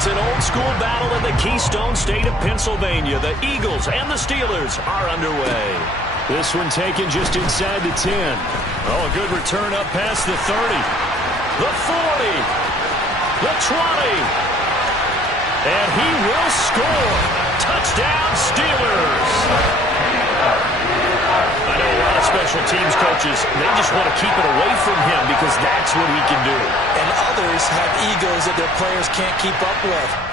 It's an old-school battle in the Keystone State of Pennsylvania. The Eagles and the Steelers are underway. This one taken just inside the 10. Oh, a good return up past the 30. The 40. The 20. And he will score. Touchdown, Steelers. I know a lot of special teams coaches, they just want to keep it away from him because that's what he can do. And others have egos that their players can't keep up with.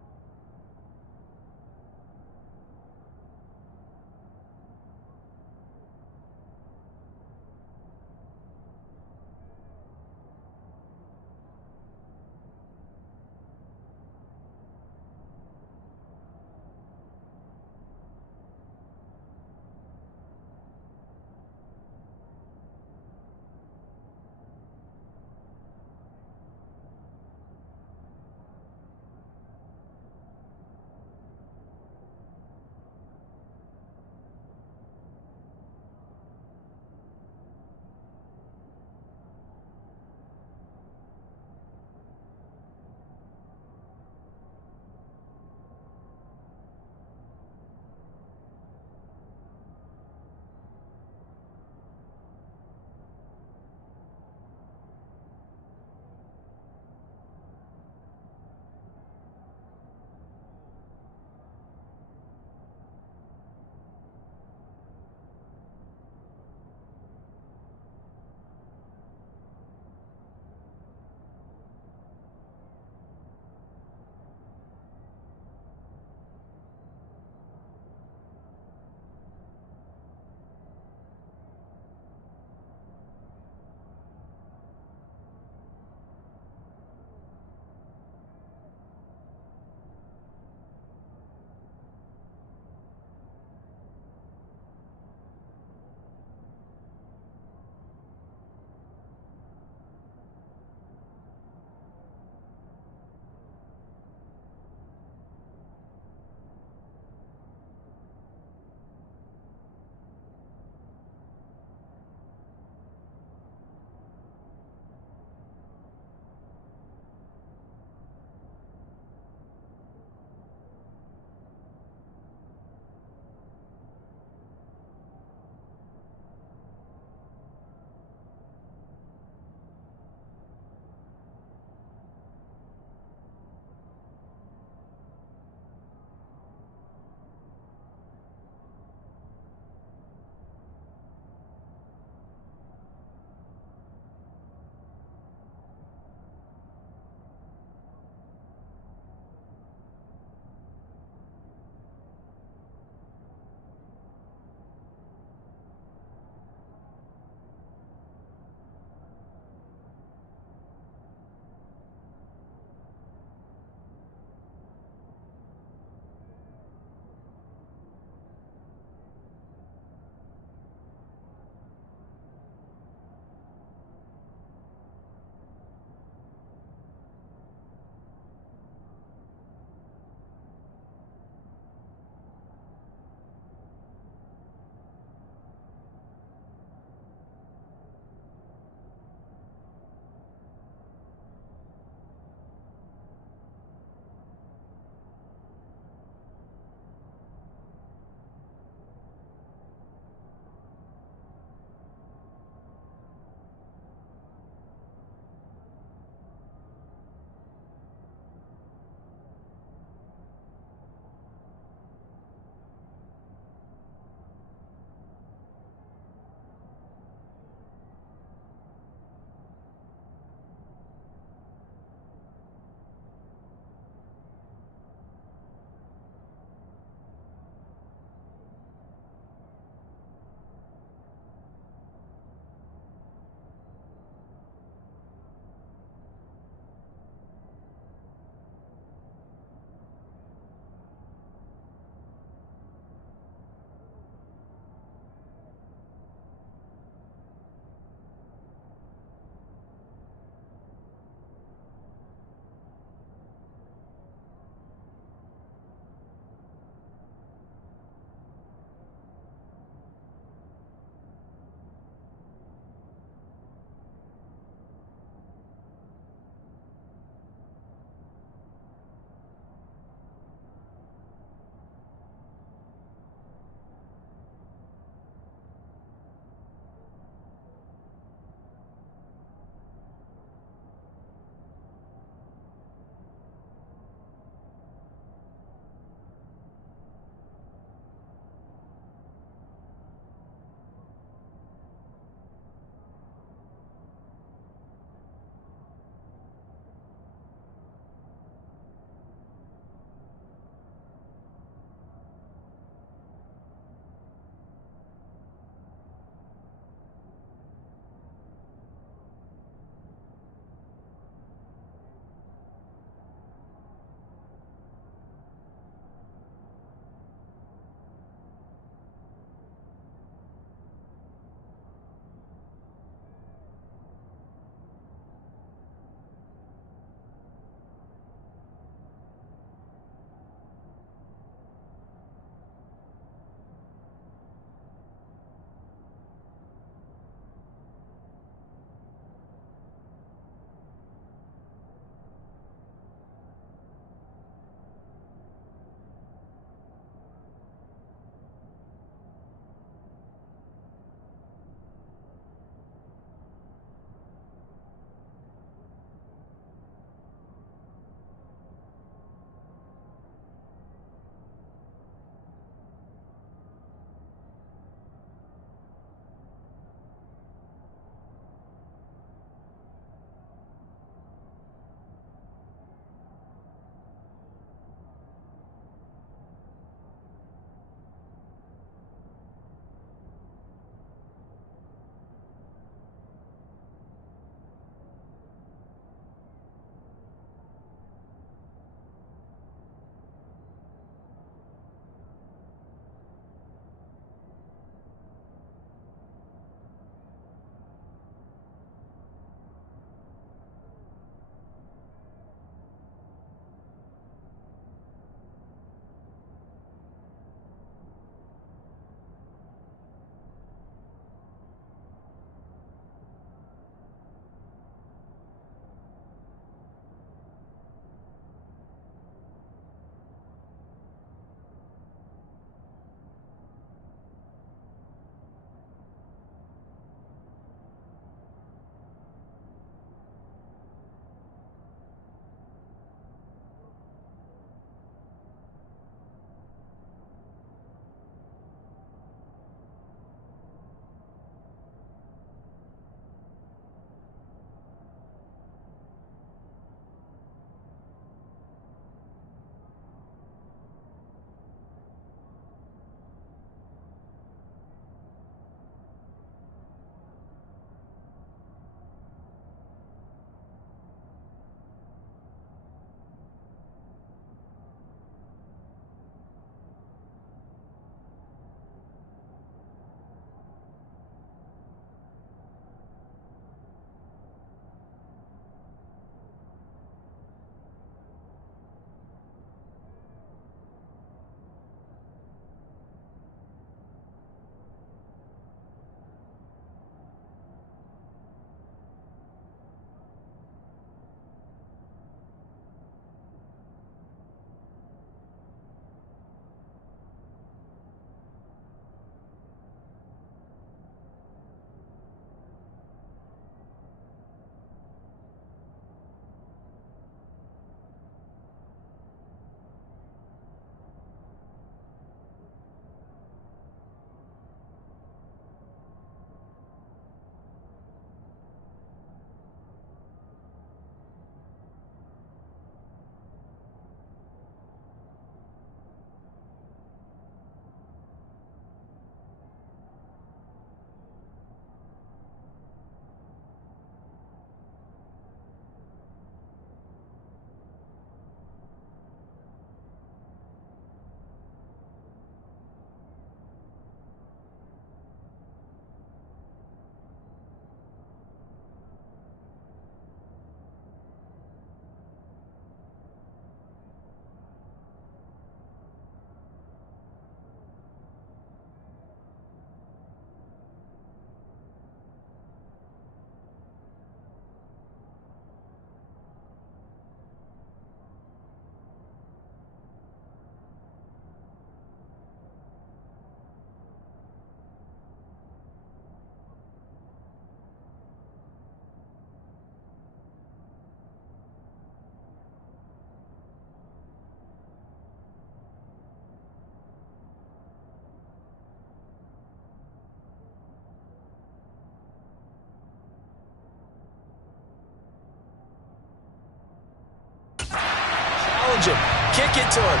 challenge him. Kick it to him.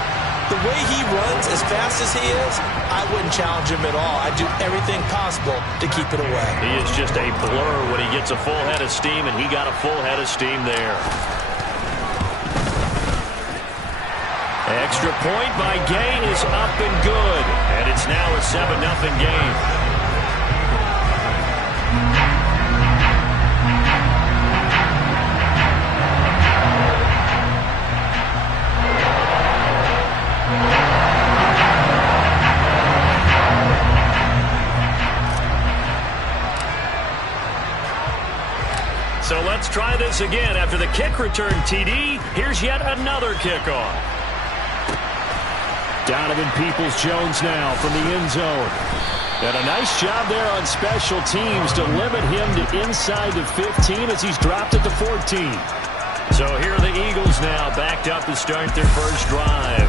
The way he runs as fast as he is, I wouldn't challenge him at all. I'd do everything possible to keep it away. He is just a blur when he gets a full head of steam, and he got a full head of steam there. Extra point by Gay is up and good, and it's now a 7-0 game. So let's try this again. After the kick return TD, here's yet another kickoff. Donovan Peoples-Jones now from the end zone. And a nice job there on special teams to limit him to inside the 15 as he's dropped at the 14. So here are the Eagles now backed up to start their first drive.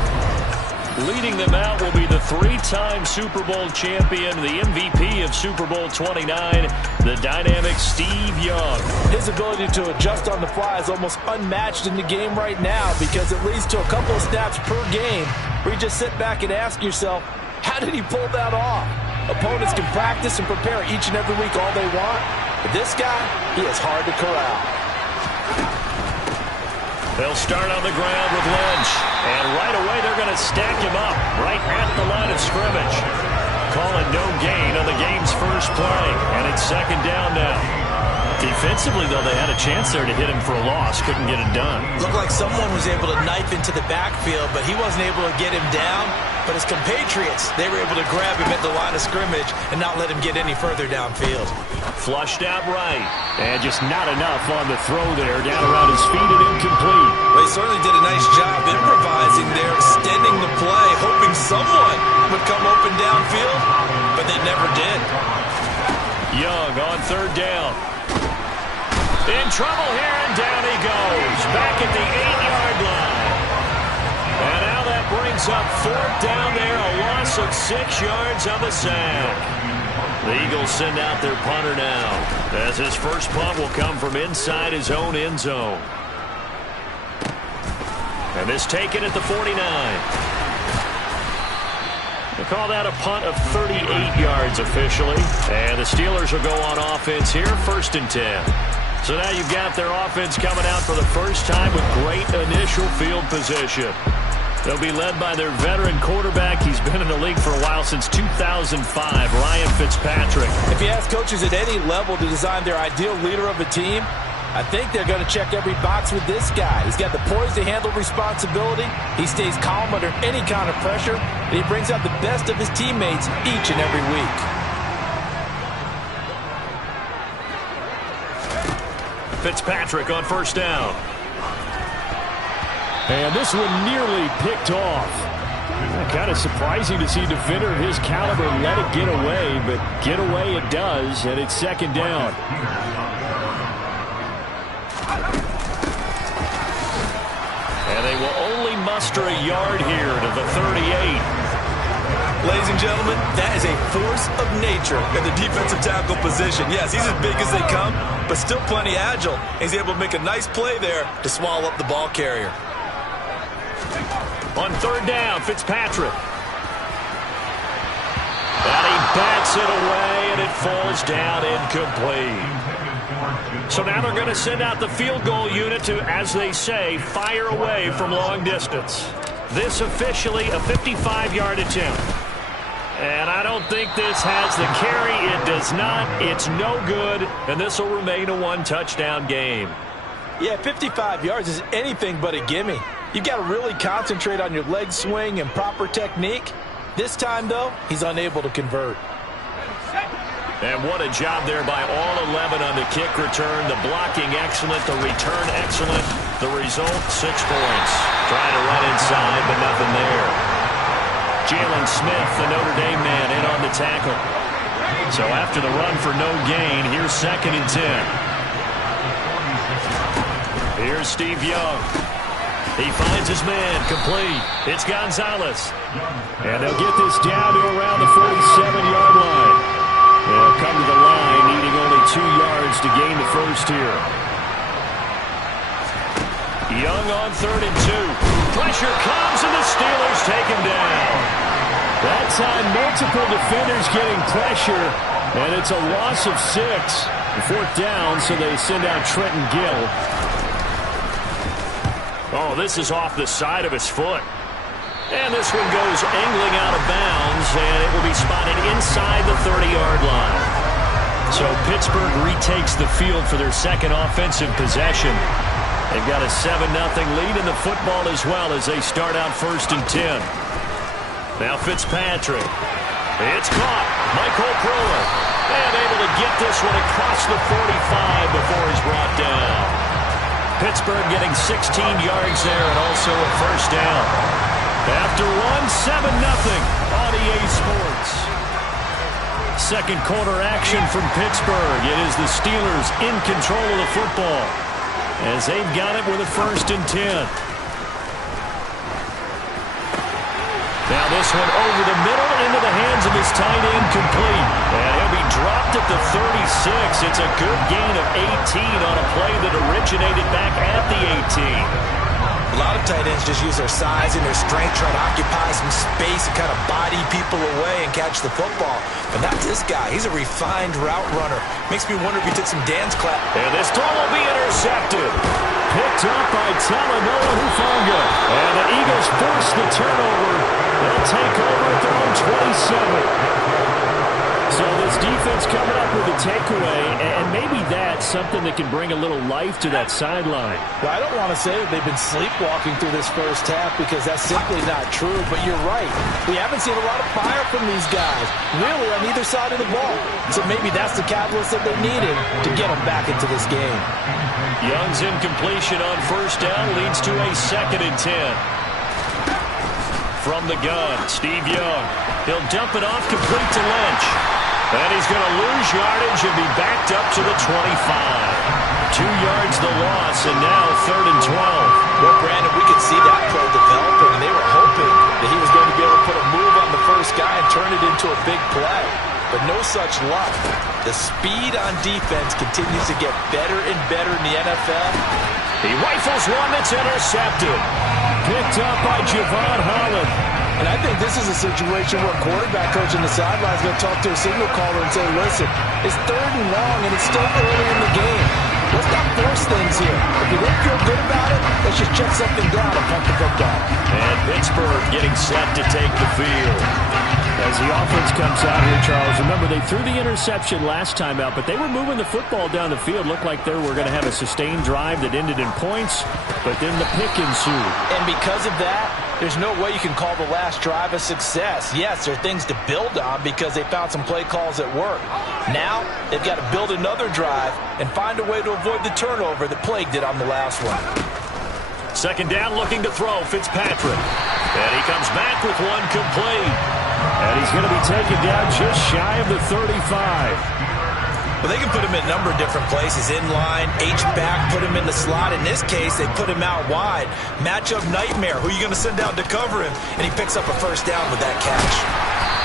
Leading them out will be the 3-time Super Bowl champion, the MVP of Super Bowl 29, the dynamic Steve Young. His ability to adjust on the fly is almost unmatched in the game right now because it leads to a couple of snaps per game where you just sit back and ask yourself, how did he pull that off? Opponents can practice and prepare each and every week all they want, but this guy, he is hard to corral. They'll start on the ground with Lynch. And right away, they're going to stack him up right at the line of scrimmage. Calling no gain on the game's first play. And it's second down now. Defensively, though, they had a chance there to hit him for a loss. Couldn't get it done. Looked like someone was able to knife into the backfield, but he wasn't able to get him down. But his compatriots, they were able to grab him at the line of scrimmage and not let him get any further downfield. Flushed out right. And just not enough on the throw there. Down around his feet and incomplete. Well, he certainly did a nice job improvising there, extending the play, hoping someone would come open downfield, but they never did. Young on third down. In trouble here, and down he goes. Back at the 8-yard line. And now that brings up fourth down there, a loss of 6 yards on the sack. The Eagles send out their punter now, as his first punt will come from inside his own end zone. And this taken at the 49. They call that a punt of 38 yards officially. And the Steelers will go on offense here, 1st and 10. So now you've got their offense coming out for the first time with great initial field position. They'll be led by their veteran quarterback. He's been in the league for a while, since 2005, Ryan Fitzpatrick. If you ask coaches at any level to design their ideal leader of a team, I think they're going to check every box with this guy. He's got the poise to handle responsibility. He stays calm under any kind of pressure, and he brings out the best of his teammates each and every week. Fitzpatrick on first down. And this one nearly picked off. Kind of surprising to see a defender of his caliber let it get away, but get away it does, and it's second down. And they will only muster a yard here to the 38. Ladies and gentlemen, that is a force of nature in the defensive tackle position. Yes, he's as big as they come, but still plenty agile. He's able to make a nice play there to swallow up the ball carrier. On third down, Fitzpatrick. And he bats it away, and it falls down incomplete. So now they're going to send out the field goal unit to, as they say, fire away from long distance. This officially a 55-yard attempt. And I don't think this has the carry. It does not. It's no good. And this will remain a one-touchdown game. Yeah, 55 yards is anything but a gimme. You've got to really concentrate on your leg swing and proper technique. This time, though, he's unable to convert. And what a job there by all 11 on the kick return. The blocking excellent, the return excellent. The result, 6 points. Trying to run inside, but nothing there. Jalen Smith, the Notre Dame man, in on the tackle. So after the run for no gain, here's 2nd and 10. Here's Steve Young. He finds his man, complete. It's Gonzalez. And they'll get this down to around the 47-yard line. They'll come to the line, needing only 2 yards to gain the first here. Young on 3rd and 2. Pressure comes, and the Steelers take him down. That time, multiple defenders getting pressure, and it's a loss of 6. 4th down, so they send out Trenton Gill. Oh, this is off the side of his foot. And this one goes angling out of bounds, and it will be spotted inside the 30-yard line. So Pittsburgh retakes the field for their second offensive possession. They've got a 7-0 lead in the football as well as they start out 1st and 10. Now Fitzpatrick. It's caught. Michael Brewer. And able to get this one across the 45 before he's brought down. Pittsburgh getting 16 yards there and also a 1st down. After one, 7-0 on EA Sports. Second quarter action from Pittsburgh. It is the Steelers in control of the football as they've got it with a 1st and 10. Now this one over the middle into the hands of his tight end, complete. And he'll be dropped at the 36. It's a good gain of 18 on a play that originated back at the 18. A lot of tight ends just use their size and their strength, try to occupy some space and kind of body people away and catch the football. But not this guy. He's a refined route runner. Makes me wonder if he took some dance class. And this throw will be intercepted. Picked up by Talanoa Hufanga. And the Eagles force the turnover. They'll take over at their own 27. So this defense coming up with a takeaway, and maybe that's something that can bring a little life to that sideline. Well, I don't want to say that they've been sleepwalking through this first half because that's simply not true, but you're right. We haven't seen a lot of fire from these guys, really, on either side of the ball. So maybe that's the catalyst that they needed to get them back into this game. Young's incompletion on 1st down leads to a 2nd and 10. From the gun, Steve Young. He'll dump it off complete to Lynch. And he's going to lose yardage and be backed up to the 25. 2 yards the loss, and now 3rd and 12. Well, Brandon, we could see that play developing, and they were hoping that he was going to be able to put a move on the first guy and turn it into a big play. But no such luck. The speed on defense continues to get better and better in the NFL. He rifles one that's intercepted. Picked up by Javon Holland. And I think this is a situation where a quarterback coach on the sideline is going to talk to a signal caller and say, listen, it's 3rd and long and it's still early in the game. Let's not force things here. If you don't feel good about it, let's just check something down and punt the football. And Pittsburgh getting set to take the field. As the offense comes out here, Charles, remember they threw the interception last time out, but they were moving the football down the field. Looked like they were going to have a sustained drive that ended in points, but then the pick ensued. And because of that, there's no way you can call the last drive a success. Yes, there are things to build on because they found some play calls that work. Now, they've got to build another drive and find a way to avoid the turnover that plagued it on the last one. 2nd down, looking to throw, Fitzpatrick. And he comes back with one complete. And he's going to be taken down just shy of the 35. Well, they can put him in a number of different places. In line, H-back, put him in the slot. In this case, they put him out wide. Matchup nightmare. Who are you going to send out to cover him? And he picks up a 1st down with that catch.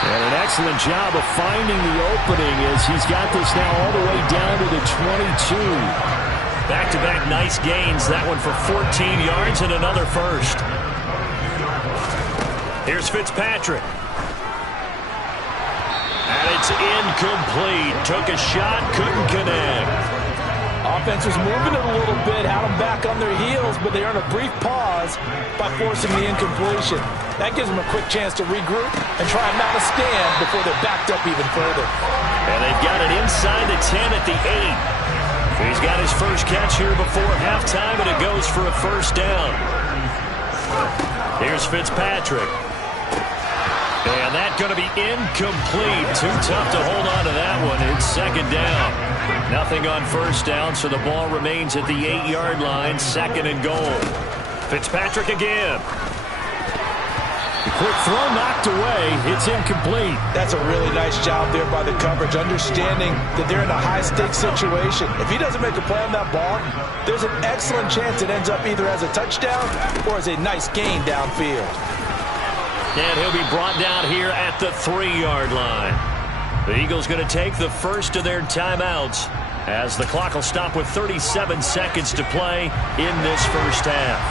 And an excellent job of finding the opening as he's got this now all the way down to the 22. Back-to-back nice gains. That one for 14 yards and another 1st. Here's Fitzpatrick. And it's incomplete. Took a shot, couldn't connect. Offense was moving it a little bit, had them back on their heels, but they earned a brief pause by forcing the incompletion. That gives them a quick chance to regroup and try and mount a stand before they're backed up even further. And they've got it inside the 10 at the 8. He's got his first catch here before halftime, and it goes for a 1st down. Here's Fitzpatrick. And that's going to be incomplete. Too tough to hold on to that one. It's 2nd down. Nothing on 1st down, so the ball remains at the 8-yard line. 2nd and goal. Fitzpatrick again. The quick throw knocked away. It's incomplete. That's a really nice job there by the coverage, understanding that they're in a high-stakes situation. If he doesn't make a play on that ball, there's an excellent chance it ends up either as a touchdown or as a nice gain downfield. And he'll be brought down here at the 3-yard line. The Eagles going to take the first of their timeouts as the clock will stop with 37 seconds to play in this first half.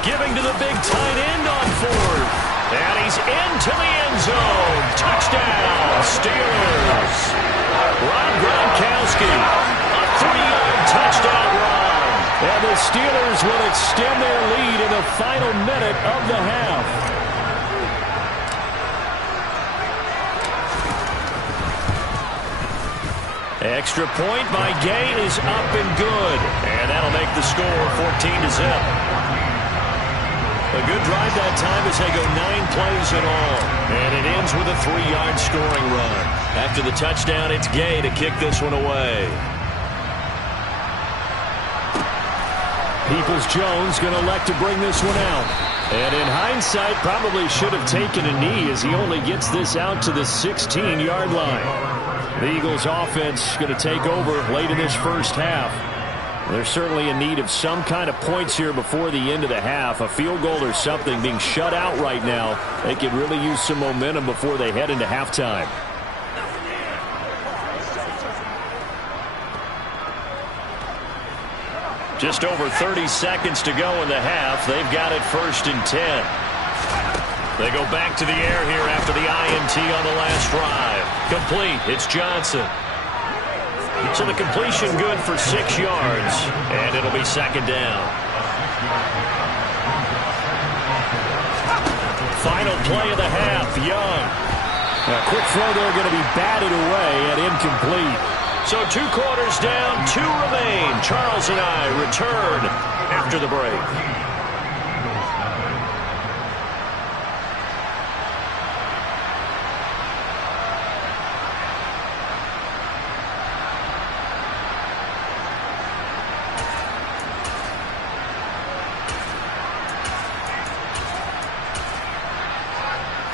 Giving to the big tight end on fourth. And he's into the end zone. Touchdown, Steelers. Rob Gronkowski, a 3-yard touchdown run. And the Steelers will extend their lead in the final minute of the half. Extra point by Gay is up and good. And that'll make the score 14-0. A good drive that time as they go 9 plays in all. And it ends with a 3-yard scoring run. After the touchdown, it's Gay to kick this one away. Peoples-Jones going to elect to bring this one out. And in hindsight, probably should have taken a knee as he only gets this out to the 16-yard line. The Eagles offense going to take over late in this first half. They're certainly in need of some kind of points here before the end of the half. A field goal or something, being shut out right now. They could really use some momentum before they head into halftime. Just over 30 seconds to go in the half. They've got it 1st and 10. They go back to the air here after the INT on the last drive. Complete. It's Johnson. So the completion good for 6 yards. And it'll be 2nd down. Final play of the half. Young. A quick throw there going to be batted away and incomplete. So 2 quarters down, 2 remain. Charles and I return after the break.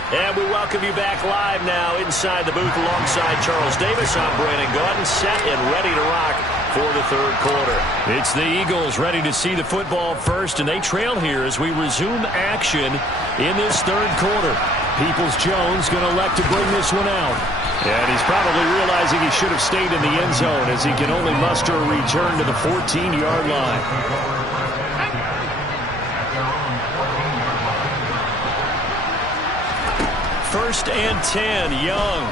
And we welcome you back live now inside the booth alongside Charles Davis. I'm Brandon Gaudin, set and ready to rock for the 3rd quarter. It's the Eagles ready to see the football first, and they trail here as we resume action in this 3rd quarter. Peoples-Jones going to elect to bring this one out. And he's probably realizing he should have stayed in the end zone as he can only muster a return to the 14-yard line. 1st and 10, Young.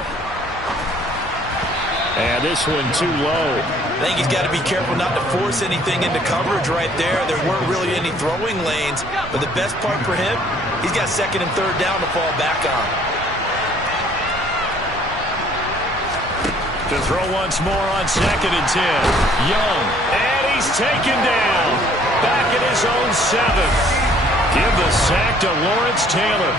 And this one too low. I think he's got to be careful not to force anything into coverage right there. There weren't really any throwing lanes, but the best part for him, he's got 2nd and 3rd down to fall back on. To throw once more on 2nd and 10. Young, and he's taken down. Back at his own 7th. Give the sack to Lawrence Taylor.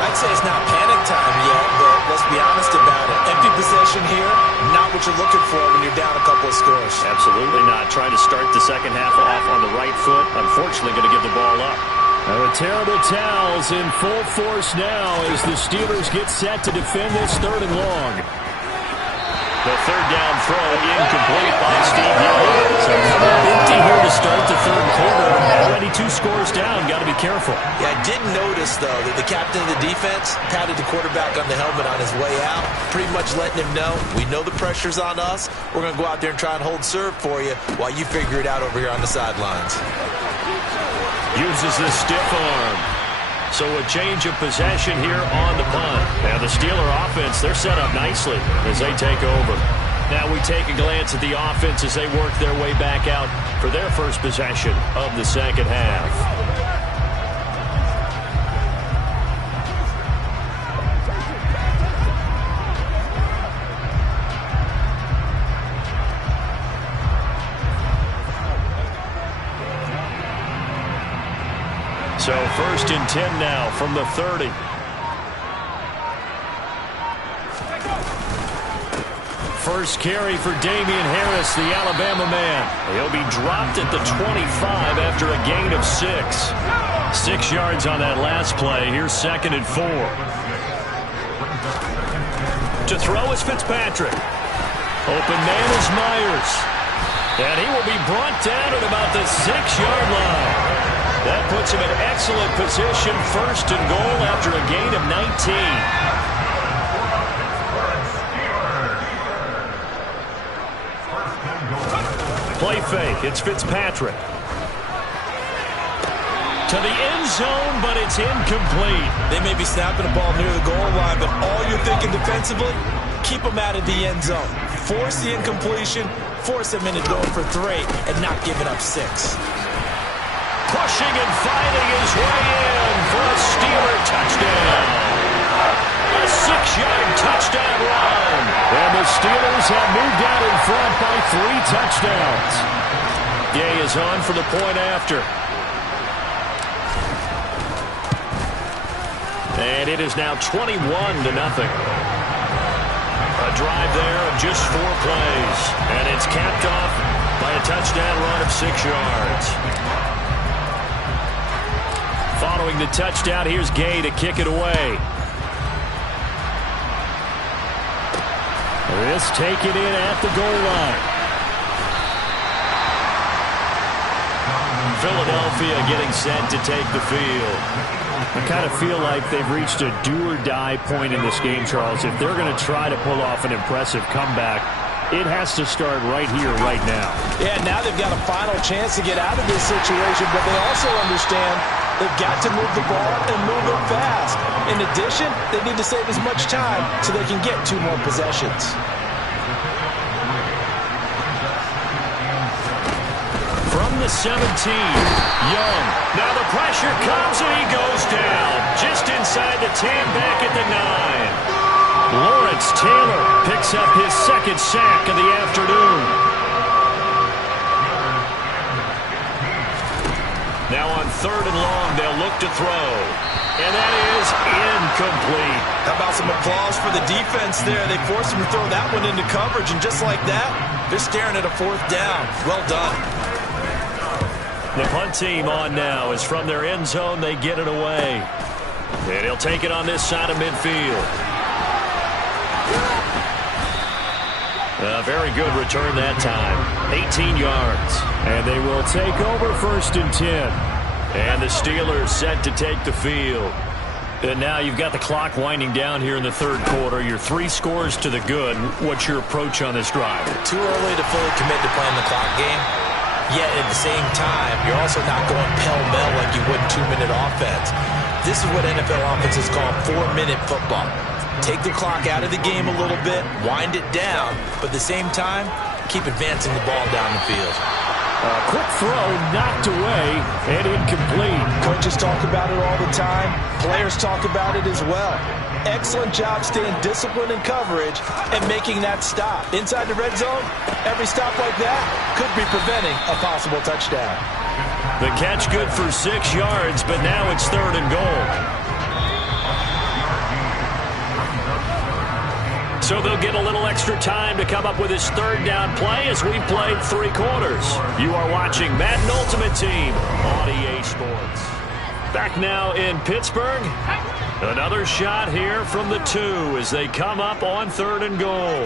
I'd say it's not panic time yet, but let's be honest about it. Empty possession here, not what you're looking for when you're down a couple of scores. Absolutely not. Trying to start the second half off on the right foot. Unfortunately, going to give the ball up. The terrible towels in full force now as the Steelers get set to defend this 3rd and long. The 3rd down throw incomplete by Steve Young. So coming up empty here to start the 3rd quarter. Already 2 scores down. Got to be careful. Yeah, I did notice, though, that the captain of the defense patted the quarterback on the helmet on his way out, pretty much letting him know, we know the pressure's on us. We're going to go out there and try and hold serve for you while you figure it out over here on the sidelines. Uses the stiff arm. So a change of possession here on the punt. Now the Steeler offense, they're set up nicely as they take over. Now we take a glance at the offense as they work their way back out for their first possession of the 2nd half. So 1st and 10 now from the 30. First carry for Damian Harris, the Alabama man. He'll be dropped at the 25 after a gain of 6. 6 yards on that last play. Here's 2nd and 4. To throw is Fitzpatrick. Open man is Myers. And he will be brought down at about the 6-yard line. That puts him in excellent position, 1st and goal after a gain of 19. Play fake, it's Fitzpatrick. to the end zone, but it's incomplete. They may be snapping the ball near the goal line, but all you're thinking defensively, keep them out of the end zone. Force the incompletion, force them into going for 3, and not giving up 6. Pushing and fighting his way in for a Steeler touchdown. A 6-yard touchdown run. And the Steelers have moved out in front by 3 touchdowns. Gay is on for the point after. And it is now 21-0. A drive there of just 4 plays. And it's capped off by a touchdown run of 6 yards. Following the touchdown, here's Gay to kick it away. This taken in at the goal line. Philadelphia getting set to take the field. I kind of feel like they've reached a do-or-die point in this game, Charles. If they're going to try to pull off an impressive comeback, it has to start right here, right now. Yeah, now they've got a final chance to get out of this situation, but they also understand they've got to move the ball and move it fast. In addition, they need to save as much time so they can get 2 more possessions. From the 17, Young. Now the pressure comes and he goes down. Just inside the 10, back at the 9. Lawrence Taylor picks up his 2nd sack of the afternoon. Now on 3rd and long, they'll look to throw. And that is incomplete. How about some applause for the defense there? They forced him to throw that one into coverage, and just like that, they're staring at a 4th down. Well done. The punt team on now is from their end zone. They get it away. And he'll take it on this side of midfield. A very good return that time. 18 yards. And they will take over 1st and 10. And the Steelers set to take the field. And now you've got the clock winding down here in the 3rd quarter. You're 3 scores to the good. What's your approach on this drive? Too early to fully commit to playing the clock game. Yet at the same time, you're also not going pell-mell like you would 2-minute offense. This is what NFL offenses call 4-minute football. Take the clock out of the game a little bit, wind it down, but at the same time, keep advancing the ball down the field. A quick throw knocked away and incomplete. Coaches talk about it all the time. Players talk about it as well. Excellent job staying disciplined in coverage and making that stop. Inside the red zone, every stop like that could be preventing a possible touchdown. The catch good for 6 yards, but now it's 3rd and goal. So they'll get a little extra time to come up with his 3rd down play as we've played 3 quarters. You are watching Madden Ultimate Team on EA Sports. Back now in Pittsburgh. Another shot here from the 2 as they come up on 3rd and goal.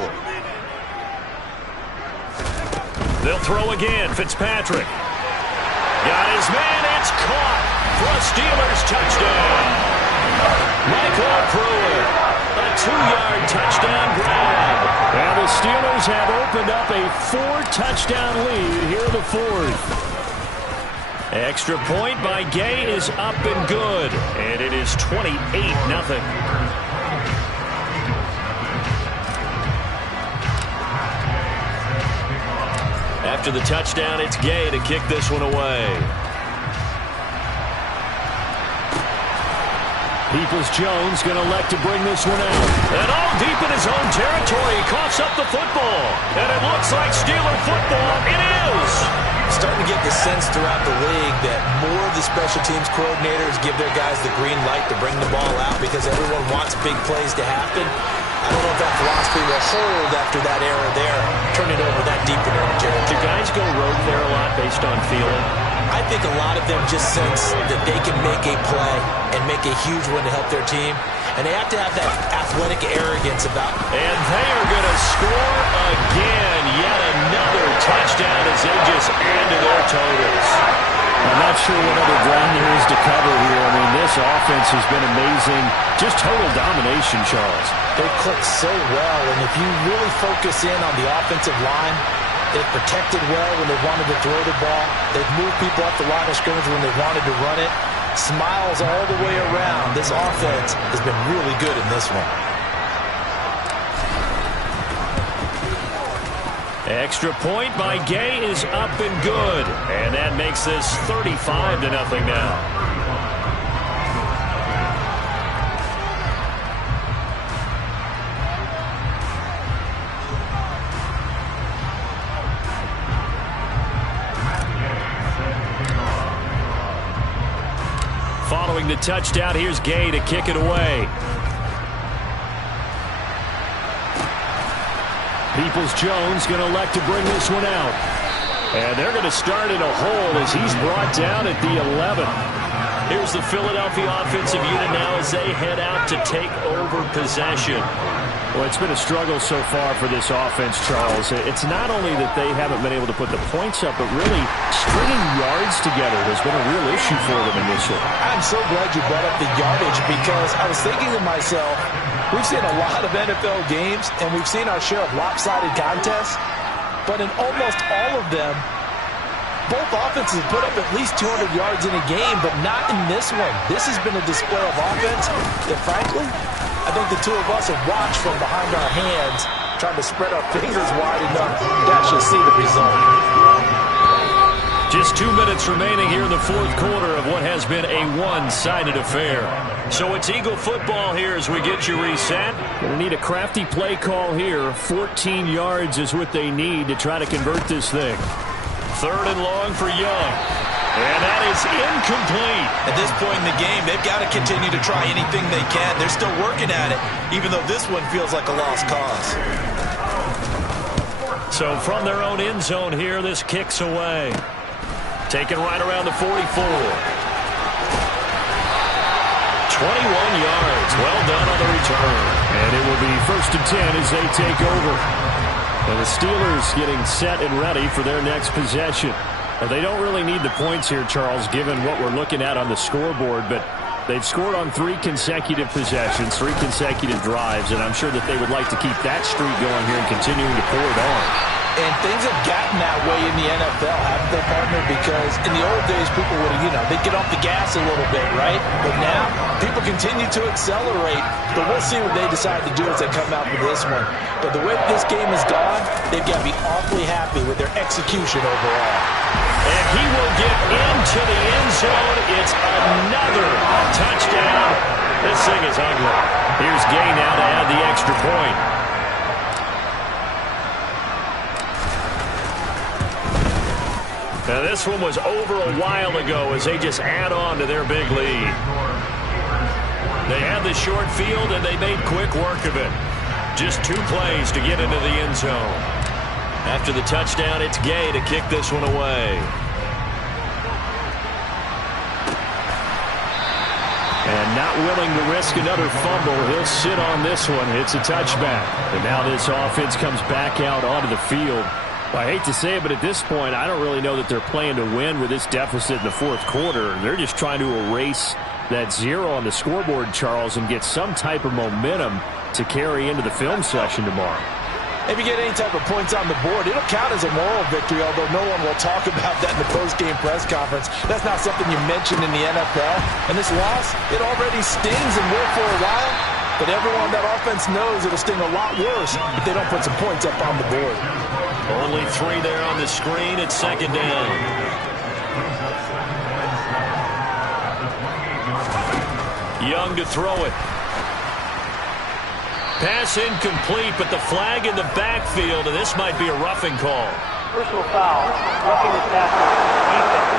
They'll throw again. Fitzpatrick. Got his man. It's caught for a Steelers touchdown. Michael Pruitt. A 2-yard touchdown grab. And the Steelers have opened up a 4-touchdown lead here in the 4th. Extra point by Gay is up and good. And it is 28-0. After the touchdown, it's Gay to kick this one away. Peoples-Jones going to elect to bring this one out. And all deep in his own territory, he coughs up the football. And it looks like Steeler football. It is. Starting to get the sense throughout the league that more of the special teams coordinators give their guys the green light to bring the ball out because everyone wants big plays to happen. I don't know if that philosophy will hold after that era there. Turn it over that deep in their own territory. Do guys go rogue there a lot based on feeling? I think a lot of them just sense that they can make a play and make a huge one to help their team. And they have to have that athletic arrogance about it. And they are going to score again. Yet another touchdown as they just add to their totals. I'm not sure what other ground there is to cover here. I mean, this offense has been amazing. Just total domination, Charles. They click so well, and if you really focus in on the offensive line, they've protected well when they wanted to throw the ball. They've moved people off the line of scrimmage when they wanted to run it. Smiles all the way around. This offense has been really good in this one. Extra point by Gay is up and good. And that makes this 35-0 now. Following the touchdown, here's Gay to kick it away. Peoples-Jones going to elect to bring this one out. And they're going to start in a hole as he's brought down at the 11. Here's the Philadelphia offensive unit now as they head out to take over possession. Well, it's been a struggle so far for this offense, Charles. It's not only that they haven't been able to put the points up, but really stringing yards together has been a real issue for them in this one. I'm so glad you brought up the yardage because I was thinking to myself, we've seen a lot of NFL games, and we've seen our share of lopsided contests, but in almost all of them, both offenses put up at least 200 yards in a game, but not in this one. This has been a display of offense that, frankly, I think the two of us have watched from behind our hands, trying to spread our fingers wide enough to actually see the result. Just 2 minutes remaining here in the fourth quarter of what has been a one-sided affair. So it's Eagle football here as we get you reset. Going to need a crafty play call here. 14 yards is what they need to try to convert this thing. Third and long for Young. And that is incomplete. At this point in the game, they've got to continue to try anything they can. They're still working at it, even though this one feels like a lost cause. So from their own end zone here, this kicks away. Taken right around the 44. 21 yards. Well done on the return. And it will be 1st and 10 as they take over. And the Steelers getting set and ready for their next possession. Well, they don't really need the points here, Charles, given what we're looking at on the scoreboard, but they've scored on 3 consecutive possessions, 3 consecutive drives, and I'm sure that they would like to keep that streak going here and continuing to pour it on. And things have gotten that way in the NFL, haven't they, partner? Because in the old days, people would, they'd get off the gas a little bit, right? But now, people continue to accelerate. But we'll see what they decide to do as they come out with this one. But the way this game has gone, they've got to be awfully happy with their execution overall. And he will get into the end zone. It's another touchdown. This thing is ugly. Here's Gay now to add the extra point. Now this one was over a while ago as they just add on to their big lead. They had the short field and they made quick work of it. Just 2 plays to get into the end zone. After the touchdown, it's Gay to kick this one away. And not willing to risk another fumble, he'll sit on this one. It's a touchback. And now this offense comes back out onto the field. Well, I hate to say it, but at this point, I don't really know that they're playing to win with this deficit in the fourth quarter. They're just trying to erase that 0 on the scoreboard, Charles, and get some type of momentum to carry into the film session tomorrow. If you get any type of points on the board, it'll count as a moral victory, although no one will talk about that in the post-game press conference. That's not something you mention in the NFL. And this loss, it already stings and will for a while. But everyone on that offense knows it'll sting a lot worse if they don't put some points up on the board. Only 3 there on the screen. It's 2nd down. Young to throw it. Pass incomplete, but the flag in the backfield, and this might be a roughing call. Personal foul. Roughing the tackle. Defense.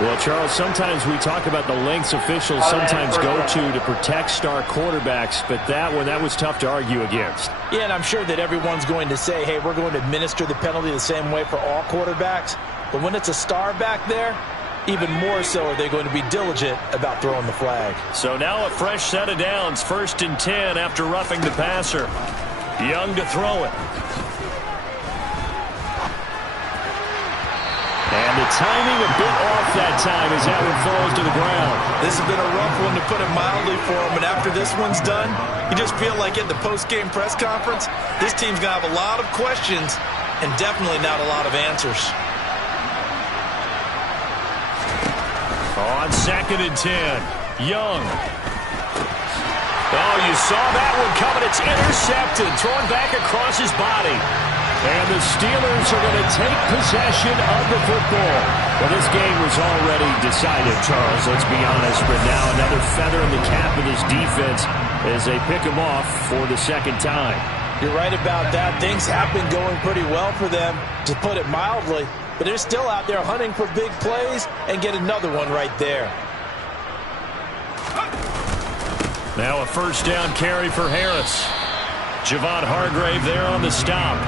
Well, Charles, sometimes we talk about the lengths officials sometimes go to protect star quarterbacks, but that was tough to argue against. Yeah, and I'm sure that everyone's going to say, hey, we're going to administer the penalty the same way for all quarterbacks. But when it's a star back there, even more so are they going to be diligent about throwing the flag. So now a fresh set of downs, 1st and 10 after roughing the passer. Young to throw it. And the timing a bit off that time as that one falls to the ground. This has been a rough one, to put it mildly, for him. And after this one's done, you just feel like at the post-game press conference, this team's going to have a lot of questions and definitely not a lot of answers. On 2nd and 10, Young. Oh, you saw that one coming. It's intercepted, thrown back across his body. And the Steelers are going to take possession of the football. Well, this game was already decided, Charles, let's be honest. But now another feather in the cap of this defense as they pick him off for the second time. You're right about that. Things have been going pretty well for them, to put it mildly. But they're still out there hunting for big plays and get another one right there. Now a first down carry for Harris. Javon Hargrave there on the stop.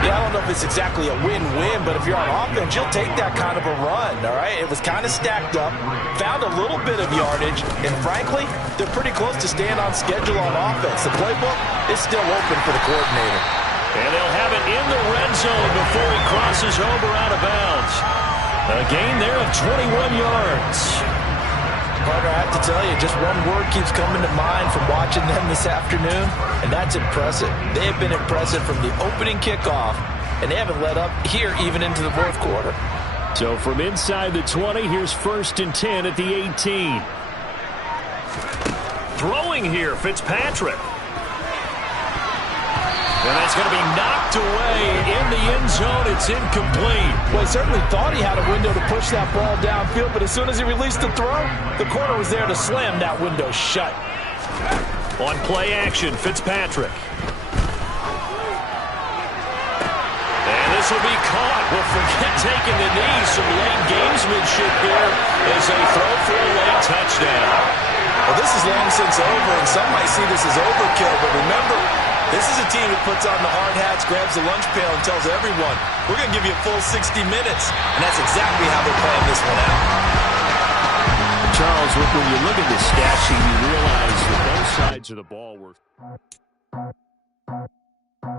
Yeah, I don't know if it's exactly a win-win, but if you're on offense, you'll take that kind of a run, all right? It was kind of stacked up, found a little bit of yardage, and frankly, they're pretty close to staying on schedule on offense. The playbook is still open for the coordinator. And they'll have it in the red zone before he crosses over out of bounds. A gain there of 21 yards. Carter, I have to tell you, just one word keeps coming to mind from watching them this afternoon, and that's impressive. They have been impressive from the opening kickoff, and they haven't let up here even into the fourth quarter. So from inside the 20, here's 1st and 10 at the 18. Throwing here, Fitzpatrick. And that's going to be knocked away in the end zone. It's incomplete. Well, he certainly thought he had a window to push that ball downfield, but as soon as he released the throw, the corner was there to slam that window shut. On play action, Fitzpatrick. And this will be caught. Well, forget taking the knee. Some late gamesmanship here as they throw for a late touchdown. Well, this is long since over, and some might see this as overkill, but remember, this is a team that puts on the hard hats, grabs the lunch pail, and tells everyone, we're going to give you a full 60 minutes. And that's exactly how they're playing this one out. Charles, when you look at the stat sheet, you realize that both sides of the ball were...